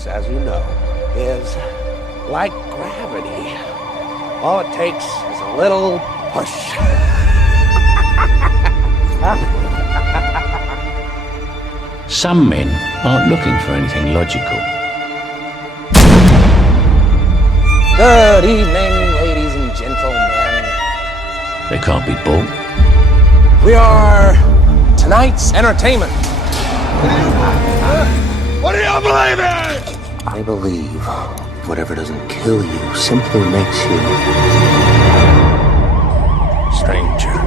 soreness, as you know, is like gravity. All it takes is a little push. Some men aren't looking for anything logical. Good evening, ladies and gentlemen. They can't be bought. We are tonight's entertainment. What do you believe in? I believe whatever doesn't kill you simply makes you Stranger.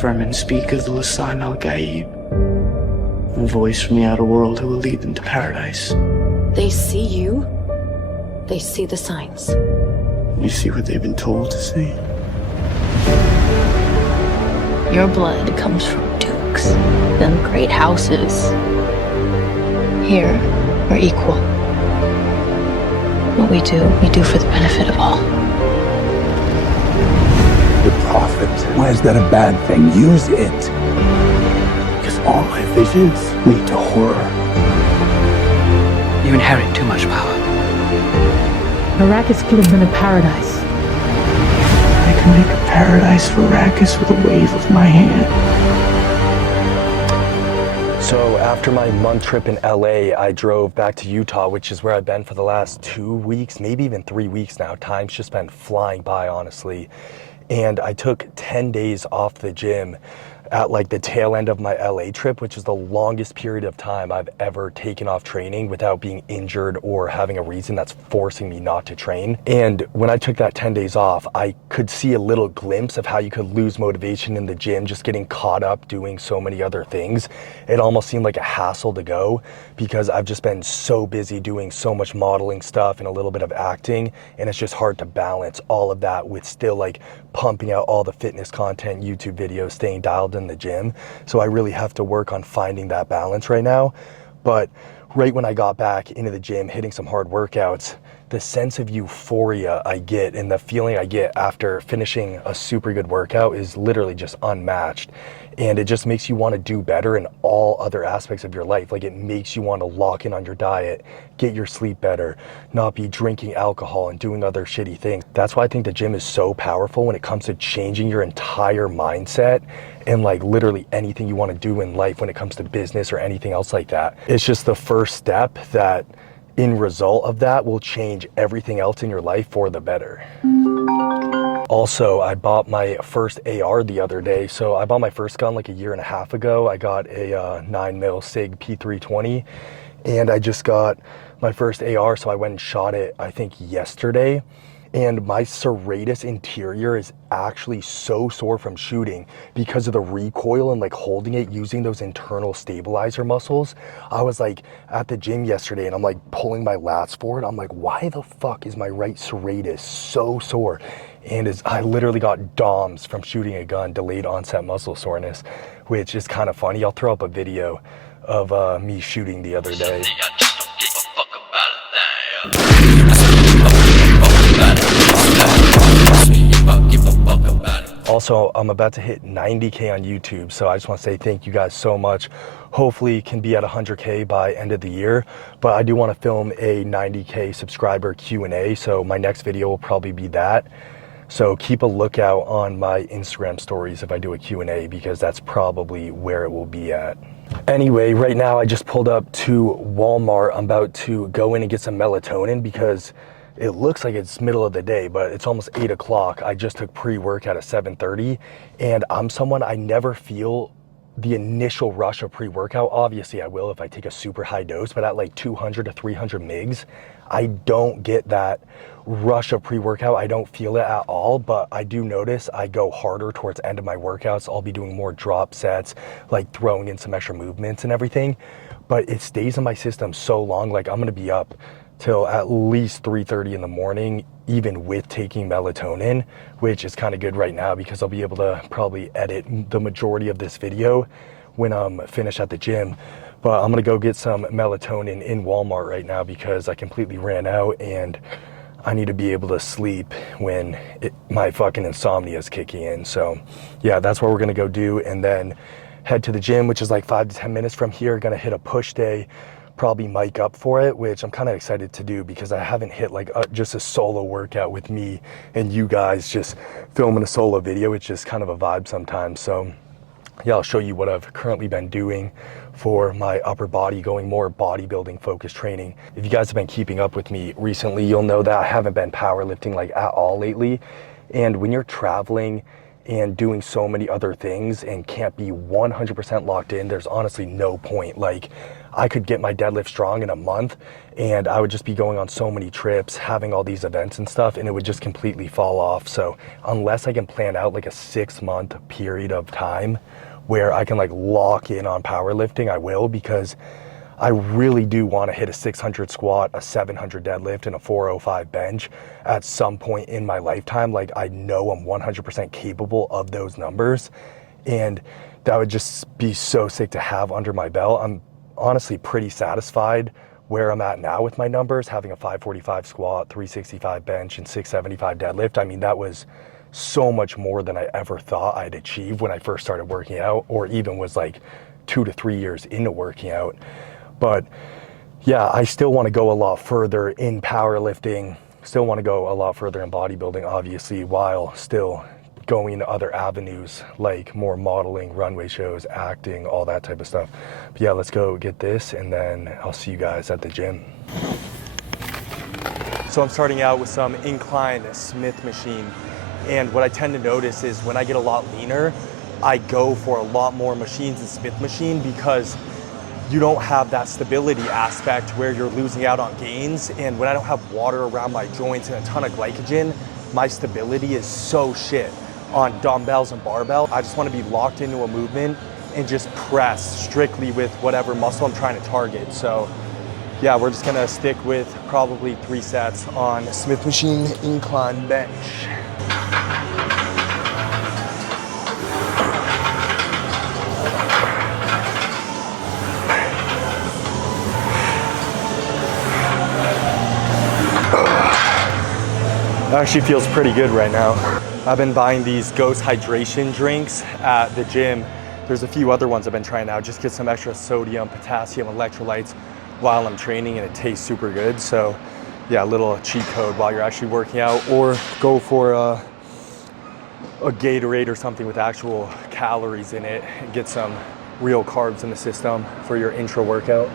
From and speak of the sign I'll guide, a voice from the outer world who will lead them to paradise. They see you. They see the signs. You see what they've been told to see. Your blood comes from dukes, them great houses. Here, we're equal. What we do for the benefit of all. The prophet. Why is that a bad thing? Use it. Because all my visions lead to horror. You inherit too much power. Arrakis could have been a paradise. I can make a paradise for Arrakis with a wave of my hand. So after my month trip in LA, I drove back to Utah, which is where I've been for the last 2 weeks, maybe even 3 weeks now. Time's just been flying by, honestly. And I took 10 days off the gym at like the tail end of my LA trip, which is the longest period of time I've ever taken off training without being injured or having a reason that's forcing me not to train. And when I took that 10 days off, I could see a little glimpse of how you could lose motivation in the gym, just getting caught up doing so many other things. It almost seemed like a hassle to go because I've just been so busy doing so much modeling stuff and a little bit of acting, and it's just hard to balance all of that with still like pumping out all the fitness content, YouTube videos, staying dialed in the gym. So I really have to work on finding that balance right now. But right when I got back into the gym, hitting some hard workouts, the sense of euphoria I get and the feeling I get after finishing a super good workout is literally just unmatched. And it just makes you want to do better in all other aspects of your life. Like, it makes you want to lock in on your diet, get your sleep better, not be drinking alcohol and doing other shitty things. That's why I think the gym is so powerful when it comes to changing your entire mindset and like literally anything you want to do in life when it comes to business or anything else like that. It's just the first step that in result of that will change everything else in your life for the better. Also, I bought my first AR the other day. So I bought my first gun like 1.5 years ago. I got a 9mm SIG P320, and I just got my first AR. So I went and shot it, I think yesterday. And my serratus interior is actually so sore from shooting because of the recoil and like holding it using those internal stabilizer muscles. I was like at the gym yesterday and I'm like pulling my lats forward. I'm like, why the fuck is my right serratus so sore? And I literally got DOMS from shooting a gun, delayed onset muscle soreness, which is kind of funny. I'll throw up a video of me shooting the other day. Also, I'm about to hit 90K on YouTube, so I just want to say thank you guys so much. Hopefully can be at 100K by end of the year, but I do want to film a 90K subscriber Q&A, so my next video will probably be that. So keep a lookout on my Instagram stories if I do a Q&A, because that's probably where it will be at. Anyway, right now I just pulled up to Walmart. I'm about to go in and get some melatonin because it looks like it's middle of the day, but it's almost 8 o'clock. I just took pre-workout at 7:30, and I'm someone, I never feel the initial rush of pre-workout. Obviously I will if I take a super high dose, but at like 200 to 300 mgs, I don't get that rush of pre-workout. I don't feel it at all, but I do notice I go harder towards the end of my workouts. I'll be doing more drop sets, like throwing in some extra movements and everything, but it stays in my system so long. Like, I'm gonna be up till at least 3:30 in the morning, even with taking melatonin, which is kind of good right now because I'll be able to probably edit the majority of this video when I'm finished at the gym. But I'm gonna go get some melatonin in Walmart right now because I completely ran out and I need to be able to sleep when my fucking insomnia is kicking in. So yeah, that's what we're gonna go do, and then head to the gym, which is like 5 to 10 minutes from here. Gonna hit a push day, probably mic up for it, which I'm kind of excited to do because I haven't hit like just a solo workout with me and you guys just filming a solo video. It's just kind of a vibe sometimes. So yeah, I'll show you what I've currently been doing for my upper body, going more bodybuilding focused training. If you guys have been keeping up with me recently, you'll know that I haven't been powerlifting like at all lately. And when you're traveling and doing so many other things and can't be 100% locked in, there's honestly no point. Like, I could get my deadlift strong in a month and I would just be going on so many trips, having all these events and stuff, and it would just completely fall off. So unless I can plan out like a 6-month period of time where I can like lock in on powerlifting, I will, because I really do want to hit a 600 squat, a 700 deadlift, and a 405 bench at some point in my lifetime. Like, I know I'm 100% capable of those numbers, and that would just be so sick to have under my belt. I'm honestly pretty satisfied where I'm at now with my numbers, having a 545 squat, 365 bench, and 675 deadlift. I mean, that was so much more than I ever thought I'd achieve when I first started working out, or even was like 2 to 3 years into working out. But yeah, I still want to go a lot further in powerlifting, still want to go a lot further in bodybuilding, obviously, while still going into other avenues like more modeling, runway shows, acting, all that type of stuff. But yeah, let's go get this and then I'll see you guys at the gym. So I'm starting out with some Incline Smith machine. And what I tend to notice is when I get a lot leaner, I go for a lot more machines in Smith machine because you don't have that stability aspect where you're losing out on gains. And when I don't have water around my joints and a ton of glycogen, my stability is so shit on dumbbells and barbell. I just want to be locked into a movement and just press strictly with whatever muscle I'm trying to target. So yeah, we're just gonna stick with probably 3 sets on Smith machine incline bench. Actually feels pretty good right now. I've been buying these Ghost hydration drinks at the gym. There's a few other ones I've been trying out, just get some extra sodium, potassium, electrolytes while I'm training, and it tastes super good. So yeah, a little cheat code while you're actually working out, or go for a Gatorade or something with actual calories in it and get some real carbs in the system for your intra workout.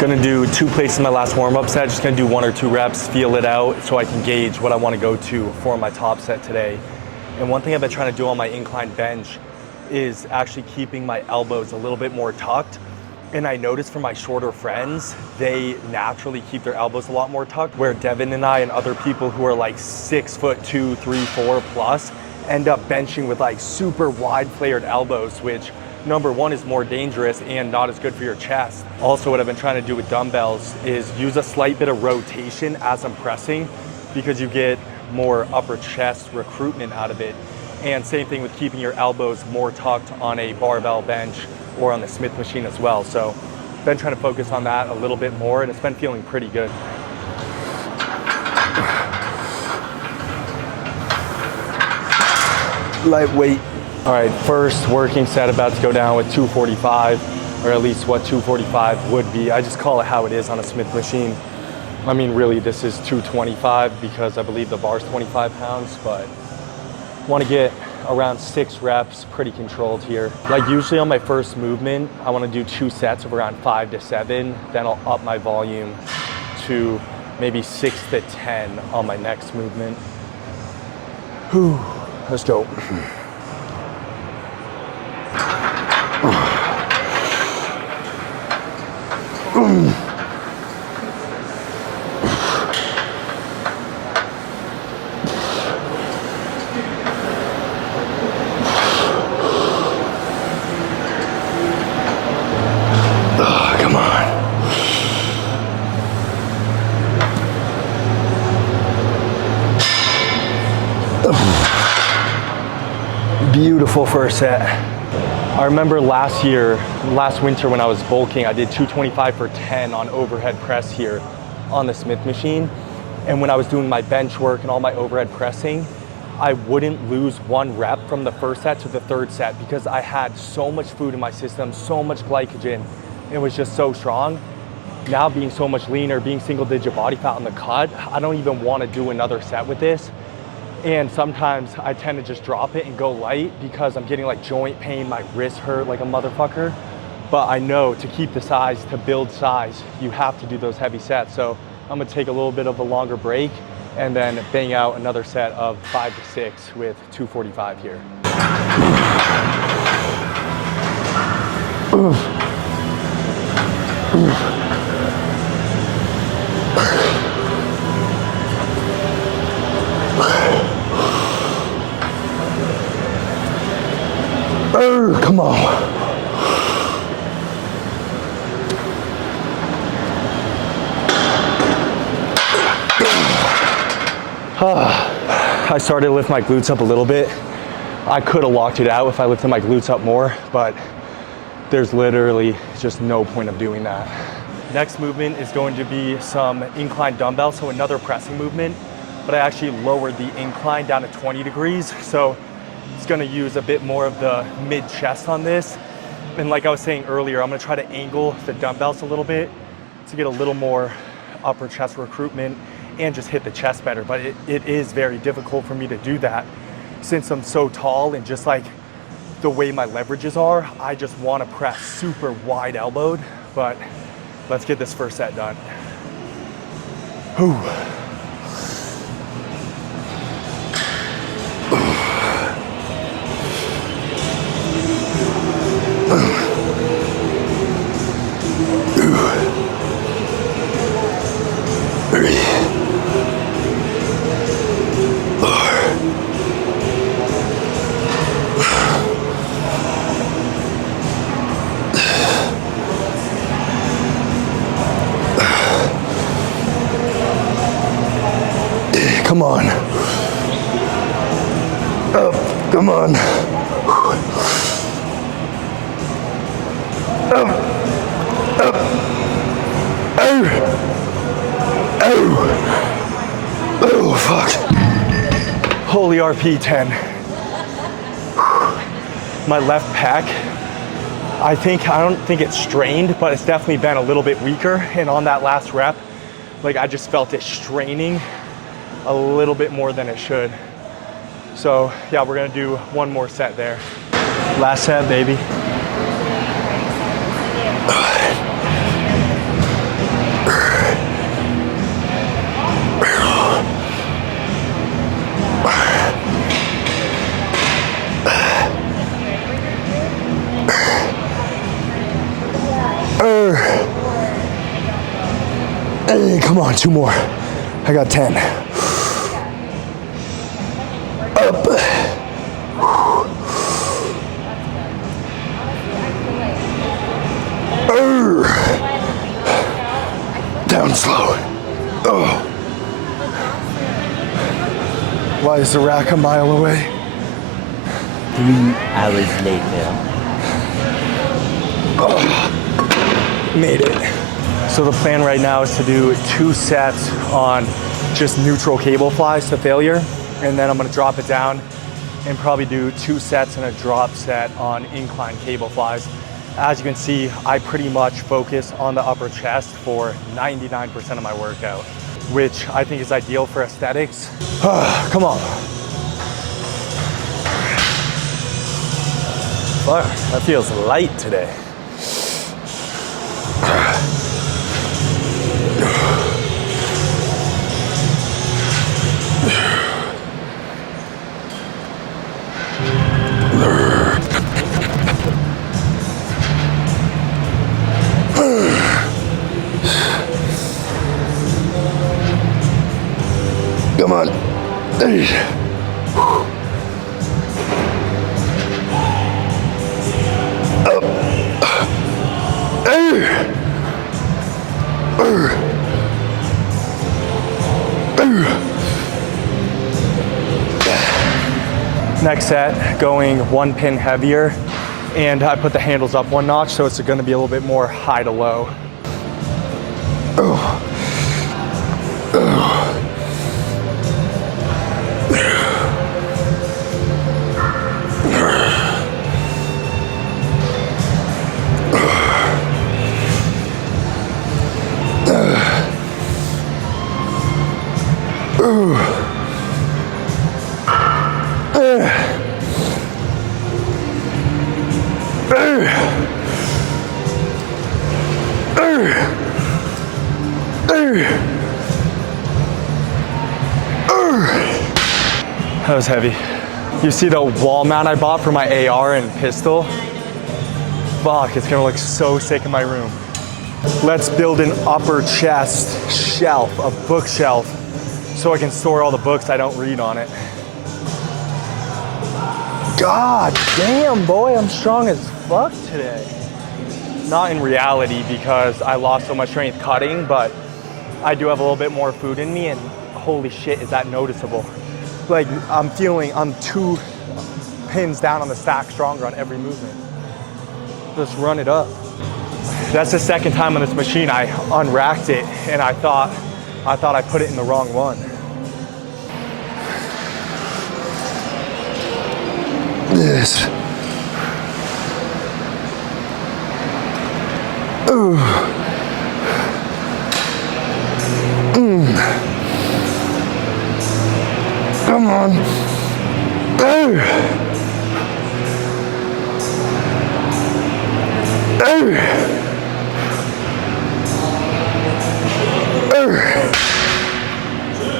Gonna do 2 plates in my last warm-up set. Just gonna do 1 or 2 reps, feel it out so I can gauge what I wanna go to for my top set today. And one thing I've been trying to do on my incline bench is actually keeping my elbows a little bit more tucked. And I noticed for my shorter friends, they naturally keep their elbows a lot more tucked, where Devin and I and other people who are like 6'2", 3, 4 plus end up benching with like super wide flared elbows, which number one is more dangerous and not as good for your chest. Also, what I've been trying to do with dumbbells is use a slight bit of rotation as I'm pressing, because you get more upper chest recruitment out of it. And same thing with keeping your elbows more tucked on a barbell bench or on the Smith machine as well. So been trying to focus on that a little bit more, and it's been feeling pretty good. Lightweight. All right, first working set, about to go down with 245, or at least what 245 would be. I just call it how it is on a Smith machine. I mean, really, this is 225 because I believe the bar's 25 pounds, but want to get around 6 reps, pretty controlled here. Like usually on my first movement, I want to do 2 sets of around 5 to 7. Then I'll up my volume to maybe 6 to 10 on my next movement. Whew, let's go. Beautiful first set. I remember last winter when I was bulking, I did 225 for 10 on overhead press here on the Smith machine. And when I was doing my bench work and all my overhead pressing, I wouldn't lose one rep from the first set to the third set because I had so much food in my system, so much glycogen. It was just so strong. Now being so much leaner, being single digit body fat on the cut, I don't even want to do another set with this. And sometimes I tend to just drop it and go light because I'm getting like joint pain, my wrists hurt like a motherfucker. But I know to keep the size, to build size, you have to do those heavy sets. So I'm gonna take a little bit of a longer break and then bang out another set of 5 to 6 with 245 here. Come on. I started to lift my glutes up a little bit. I could have locked it out if I lifted my glutes up more, but there's literally just no point of doing that. Next movement is going to be some incline dumbbell, so another pressing movement, but I actually lowered the incline down to 20 degrees. So it's gonna use a bit more of the mid chest on this. And like I was saying earlier, I'm gonna try to angle the dumbbells a little bit to get a little more upper chest recruitment and just hit the chest better. But it is very difficult for me to do that since I'm so tall and just like the way my leverages are, I just wanna press super wide elbowed, but let's get this first set done. Whew. Come on. Up, come on. Up, up. Oh. Oh. Oh, fuck. Holy RP 10. My left pec, I don't think it's strained, but it's definitely been a little bit weaker. And on that last rep, like I just felt it straining a little bit more than it should. So yeah, we're gonna do one more set there. Last set, baby. Hey, come on, 2 more. I got 10. Up. Down slow. Oh. Why is the rack a mile away? 3 hours later. Oh. Made it. So the plan right now is to do 2 sets on just neutral cable flies to failure. And then I'm gonna drop it down and probably do 2 sets and a drop set on incline cable flies. As you can see, I pretty much focus on the upper chest for 99% of my workout, which I think is ideal for aesthetics. Come on. Fuck, that feels light today. Come on. Up. next set going 1 pin heavier, and I put the handles up 1 notch, so it's gonna be a little bit more high to low. That was heavy. You see the wall mount I bought for my AR and pistol? Fuck, it's gonna look so sick in my room. Let's build an upper chest shelf, a bookshelf, so I can store all the books I don't read on it. God damn, boy, I'm strong as fuck today. Not in reality because I lost so much strength cutting, but I do have a little bit more food in me, and holy shit, is that noticeable. Like, I'm 2 pins down on the stack stronger on every movement. Just run it up. That's the second time on this machine I unracked it, and I thought I put it in the wrong one. This. Ooh. Come on. Ooh.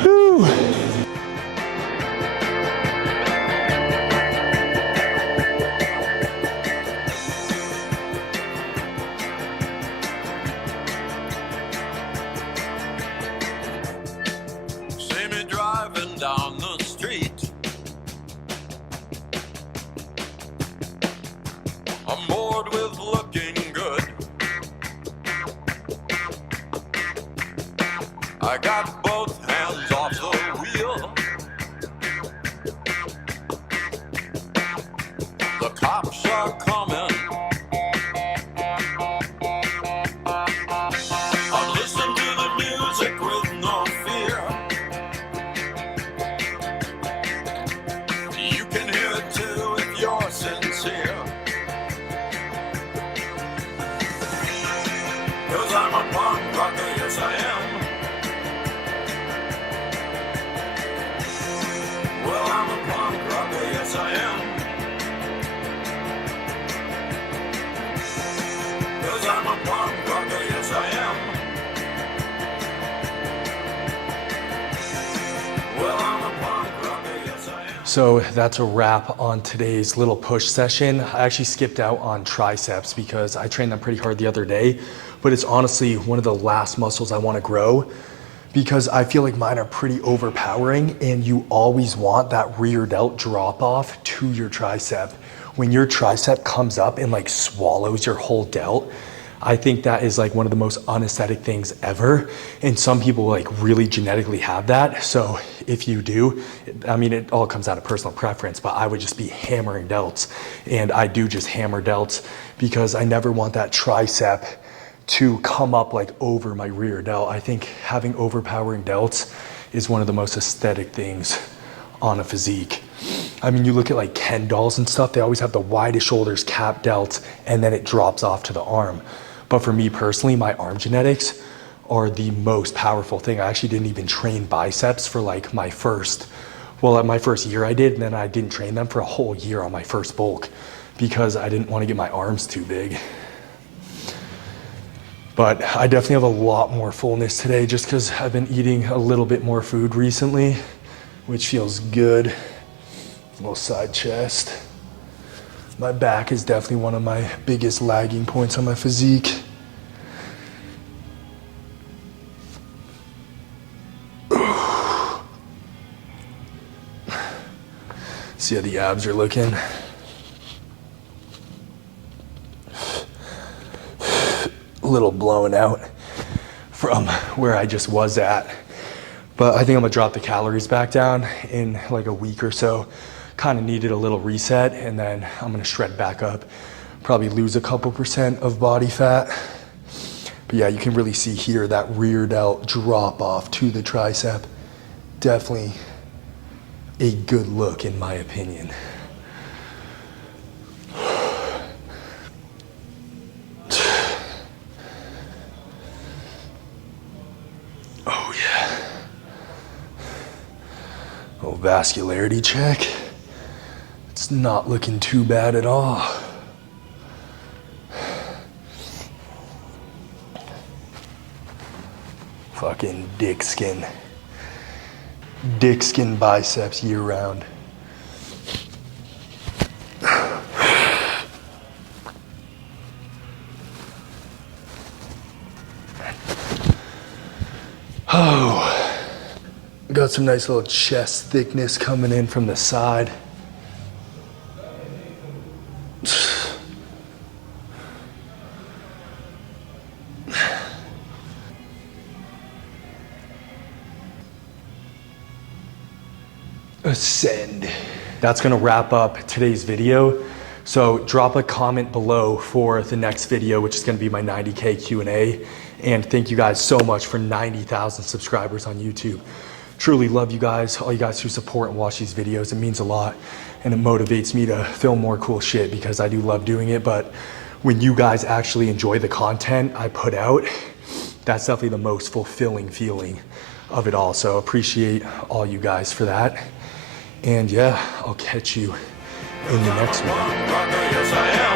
Ooh. See me driving down the street. I'm bored with looking good. I got both hands off the wheel. The cops are coming. I'm listening to the music with no fear. You can hear it too if you're sincere. 'Cause I'm a punk rocker, yes I am. Well, I'm a punk rocker, yes I am. 'Cause I'm a punk rocker, yes I am. Well, I'm a punk rocker, yes I am. So that's a wrap on today's little push session. I actually skipped out on triceps because I trained them pretty hard the other day, but it's honestly one of the last muscles I want to grow because I feel like mine are pretty overpowering, and you always want that rear delt drop off to your tricep. When your tricep comes up and like swallows your whole delt, I think that is like one of the most unaesthetic things ever. And some people like really genetically have that. So if you do, I mean, it all comes out of personal preference, but I would just be hammering delts. And I do just hammer delts because I never want that tricep to come up like over my rear delt. I think having overpowering delts is one of the most aesthetic things on a physique. I mean, you look at like Ken dolls and stuff, they always have the widest shoulders, cap delts, and then it drops off to the arm. But for me personally, my arm genetics are the most powerful thing. I actually didn't even train biceps for like my first year I did, and then I didn't train them for a whole year on my first bulk because I didn't want to get my arms too big. But I definitely have a lot more fullness today just because I've been eating a little bit more food recently, which feels good. A little side chest. My back is definitely one of my biggest lagging points on my physique. See how the abs are looking? A little blown out from where I just was at. But I think I'm gonna drop the calories back down in like a week or so kind of needed a little reset, and then I'm gonna shred back up, probably lose a couple % of body fat. But yeah, you can really see here that rear delt drop off to the tricep. Definitely a good look in my opinion. Oh yeah. Little vascularity check. It's not looking too bad at all. Fucking dick skin. Dick skin biceps year round. Oh, got some nice little chest thickness coming in from the side. Ascend. That's gonna wrap up today's video. So drop a comment below for the next video, which is gonna be my 90K Q&A. And thank you guys so much for 90,000 subscribers on YouTube. Truly love you guys, all you guys who support and watch these videos. It means a lot, and it motivates me to film more cool shit because I do love doing it. But when you guys actually enjoy the content I put out, that's definitely the most fulfilling feeling of it all. So appreciate all you guys for that. And yeah, I'll catch you in the next one. Yes, I am.